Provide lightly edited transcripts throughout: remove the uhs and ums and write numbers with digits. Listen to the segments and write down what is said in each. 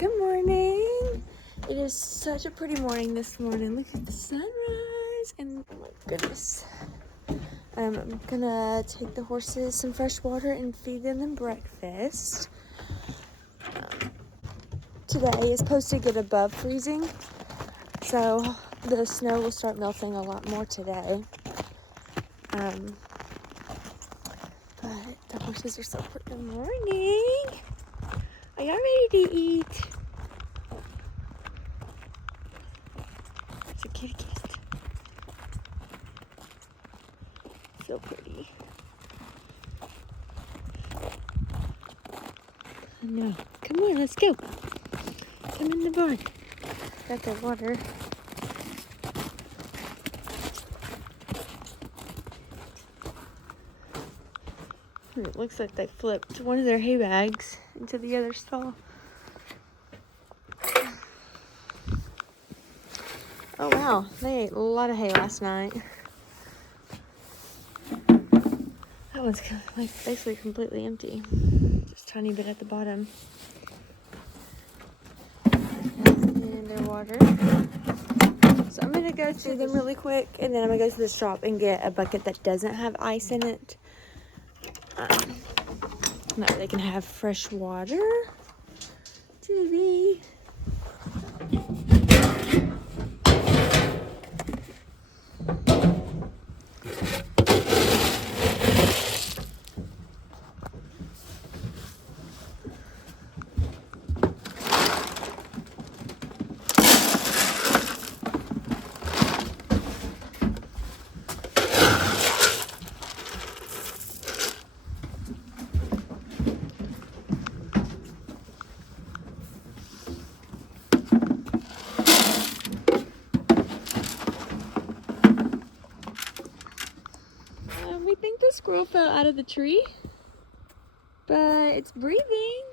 Good morning. It is such a pretty morning this morning. Look at the sunrise and oh my goodness. I'm gonna take the horses some fresh water and feed them breakfast. Today is supposed to get above freezing, so the snow will start melting a lot more today. But the horses are so pretty. Good morning. Are y'all ready to eat? It's a kitty cat. So pretty. No. Come on, let's go. Come in the barn. Got the water. It looks like they flipped one of their hay bags into the other stall. Oh wow, they ate a lot of hay last night. That one's like basically completely empty. Just a tiny bit at the bottom. And their water. So I'm gonna go through them really quick, and then I'm gonna go to the shop and get a bucket that doesn't have ice in it. That way they can have fresh water. Julie. We think the squirrel fell out of the tree, but it's breathing.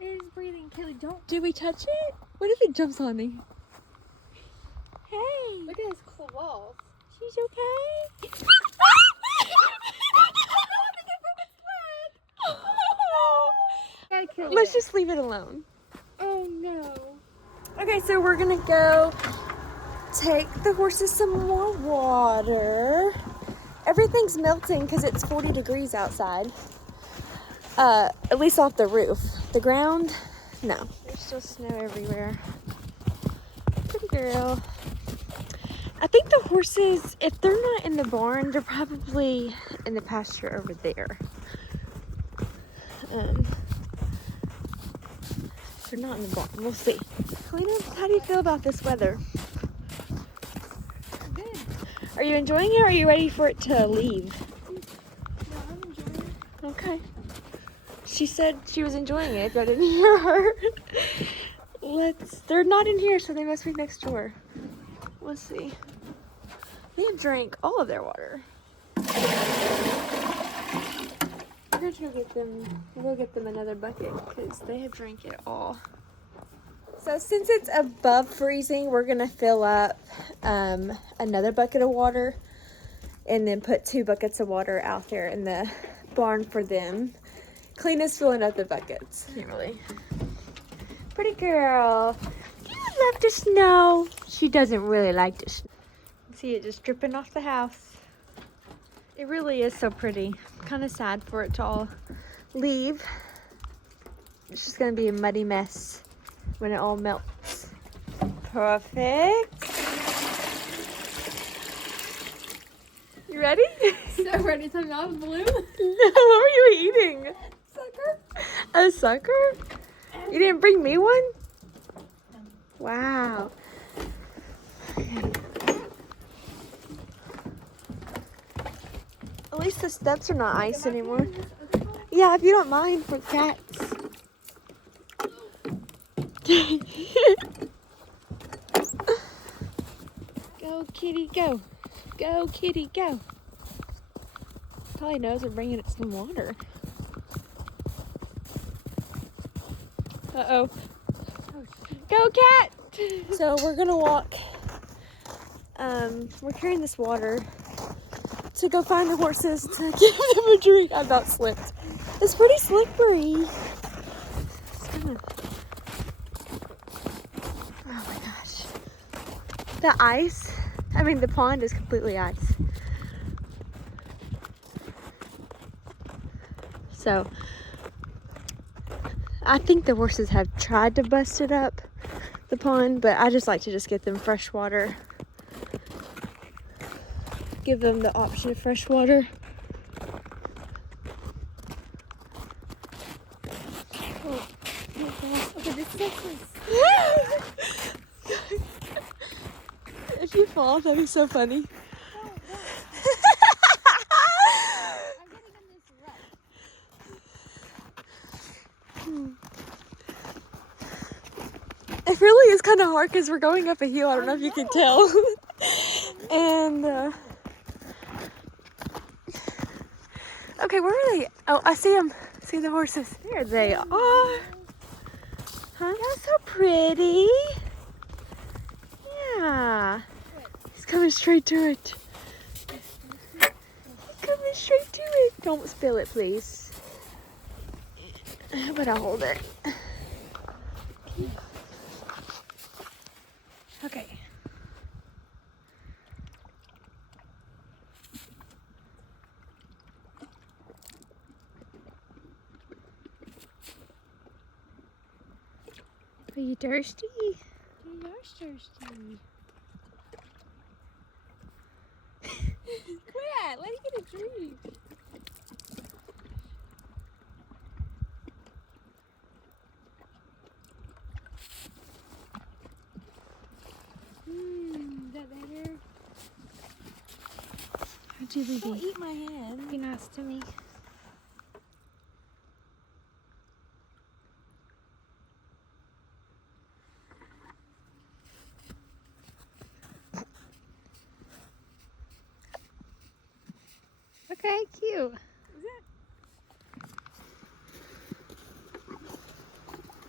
It is breathing. Kaylee, don't. Did we touch it? What if it jumps on me? Hey, Look at his claws. she's okay. Gotta kill Let's it. just leave it alone. Oh no. Okay, so we're gonna go take the horses some more water. Everything's melting because it's 40 degrees outside. At least off the roof. The ground, no. There's still snow everywhere. Pretty girl. I think the horses, if they're not in the barn, they're probably in the pasture over there. They're not in the barn. We'll see. Kalina, how do you feel about this weather? Good. Are you enjoying it or are you ready for it to leave? No, I'm enjoying it. Okay. She said she was enjoying it, but I didn't hear her. They're not in here, so they must be next door. Let's see. They have drank all of their water. We're going to go get them, we'll get them another bucket because they have drank it all. So since it's above freezing, we're going to fill up another bucket of water and then put 2 buckets of water out there in the barn for them. Kalina's filling up the buckets. Really. Pretty girl. Do you love the snow? She doesn't really like the snow. See it just dripping off the house. It really is so pretty. Kind of sad for it to all leave. It's just going to be a muddy mess when it all melts. Perfect. You ready? So ready to melt blue? What were you eating? Sucker. A sucker? You didn't bring me one? Wow. At least the steps are not ice anymore. Yeah, if you don't mind for cats. Go, kitty, go. Go, kitty, go. Probably knows we're bringing it some water. Uh-oh. Go, cat! So we're gonna walk. We're carrying this water to go find the horses to give them a drink. I about slipped. It's pretty slippery. The ice, I mean the pond is completely ice. So I think the horses have tried to bust it up, the pond, but I just like to just get them fresh water. Give them the option of fresh water. Oh, okay, this is actually. If you fall, that'd be so funny. No, no. I'm getting in this rut. It really is kind of hard because we're going up a hill. I don't know if you can tell. And okay, where are they? Oh, I see them. See the horses. There they are. Huh? That's so pretty. Yeah. He's coming straight to it. He's coming straight to it. Don't spill it, please. But I'll hold it. Okay. Are you thirsty? You are thirsty. Quit! Let me get a drink. Is that better? How'd you leave Don't me? eat my hand. Be nice to me. Okay, cute. Is it?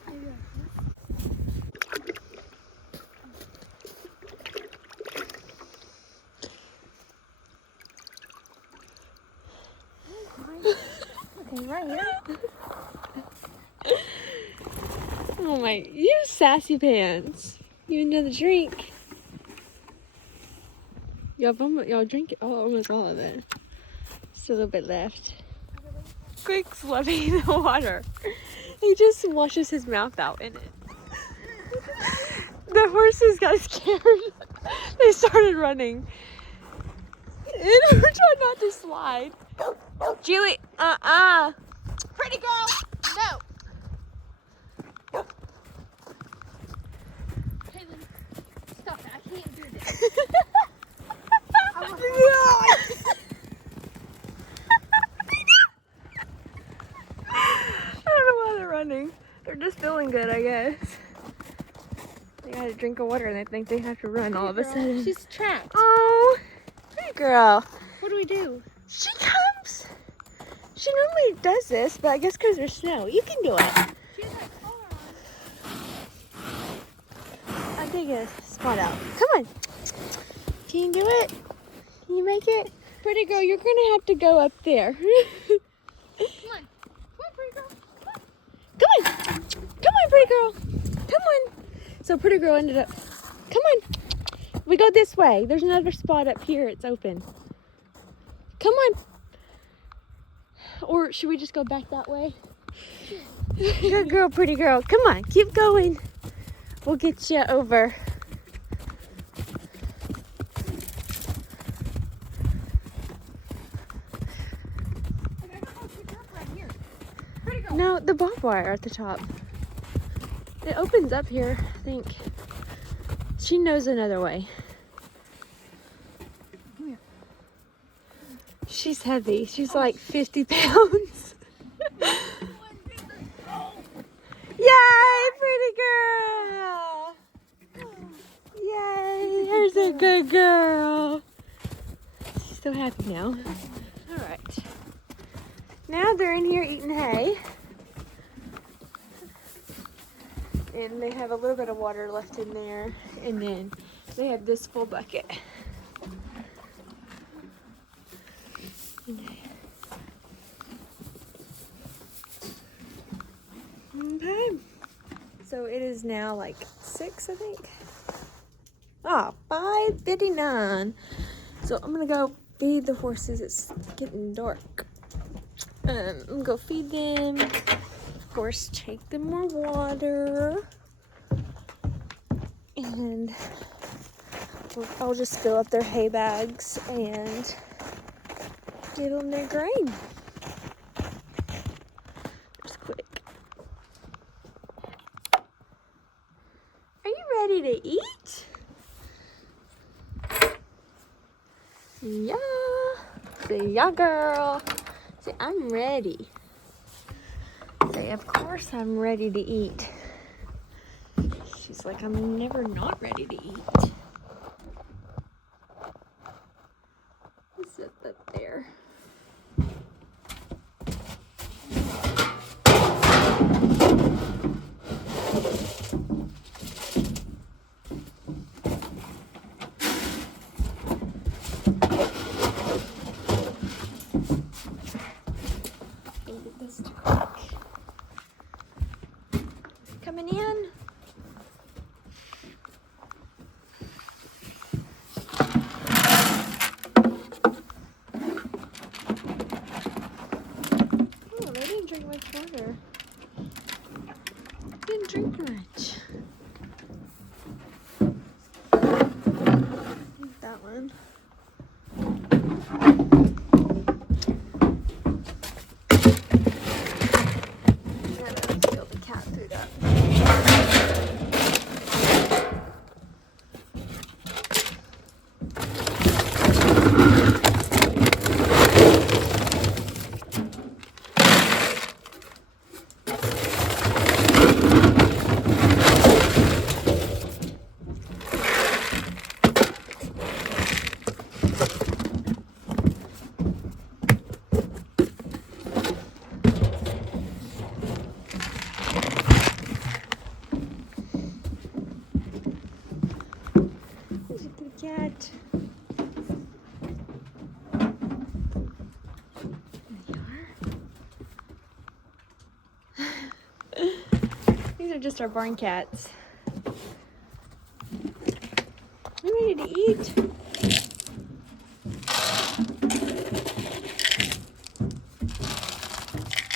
Maybe like this? Okay, right here. Oh my, you sassy pants. You another drink. Y'all drink it almost all of it. Just a little bit left. Quick's loving the water. He just washes his mouth out in it. The horses got scared. They started running. And we're trying not to slide. Julie, Pretty girl, no. Caitlin, stop it. I can't do this. I don't know why they're running. They're just feeling good, I guess. They got a drink of water and they think they have to run all of a sudden. She's trapped. Oh, pretty girl. What do we do? She comes. She normally does this, but I guess because there's snow. You can do it. She has that collar on. I'll take a spot out. Come on. Can you do it? Can you make it? Pretty girl, you're going to have to go up there. Come on. Come on, pretty girl. Come on. Come on, pretty girl. Come on. So pretty girl ended up. Come on. We go this way. There's another spot up here. It's open. Come on. Or should we just go back that way? Good girl, pretty girl. Come on. Keep going. We'll get you over. Okay, I got to pick her up right here. Pretty girl. No, the barbed wire at the top. It opens up here, I think. She knows another way. Come here. She's heavy. She's like 50 pounds. Yay, pretty girl! Yay, there's a good girl. She's so happy now. All right. Now they're in here eating hay. And they have a little bit of water left in there. And then they have this full bucket. Okay. So it is now like 6, I think. Ah, 5:59. So I'm gonna go feed the horses. It's getting dark. I'm gonna go feed them. Of course, take them more water. And I'll just fill up their hay bags and give them their grain. Just quick. Are you ready to eat? Yeah. Say, yeah, girl. Say, I'm ready. Say, of course I'm ready to eat. She's like, I'm never not ready to eat. Sit up there. Get this to cook. Coming in. Oh, they didn't drink much water. Didn't drink much. That one. Fill the cat food up. There's a good cat. These are just our barn cats. You ready to eat?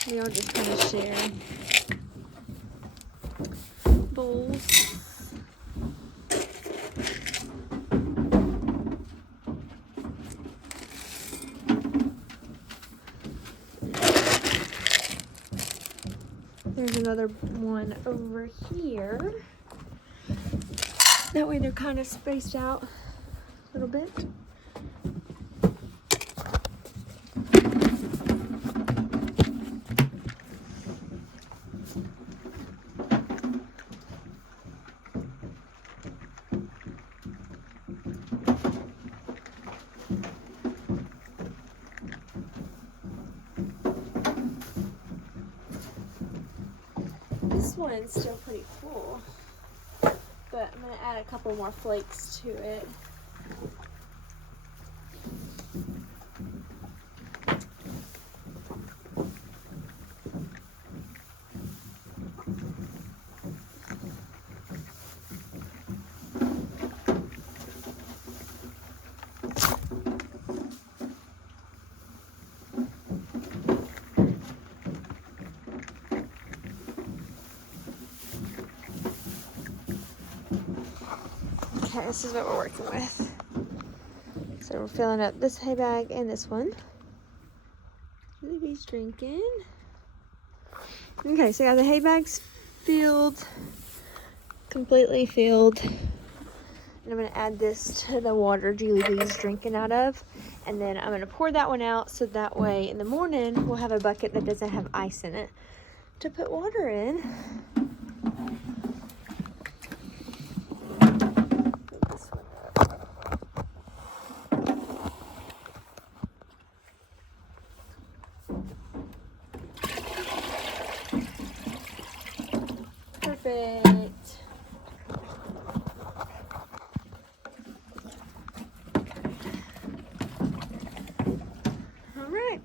We all just kind of share bowls. There's another one over here. That way they're kind of spaced out a little bit. This one's still pretty full, but I'm gonna add a couple more flakes to it. Okay, this is what we're working with. So we're filling up this hay bag and this one. Lily's drinking. Okay, so I got the hay bags filled, completely filled. And I'm gonna add this to the water Julie B's drinking out of. And then I'm gonna pour that one out so that way in the morning we'll have a bucket that doesn't have ice in it to put water in. Perfect. All right,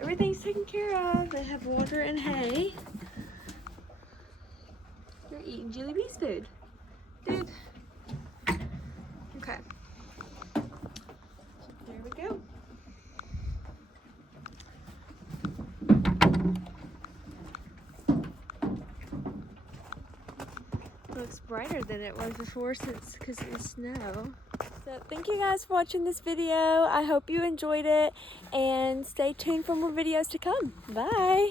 everything's taken care of. They have water and hay. You're eating Julie B's food. Dude, looks brighter than it was before because of the snow. So thank you guys for watching this video. I hope you enjoyed it and stay tuned for more videos to come. Bye.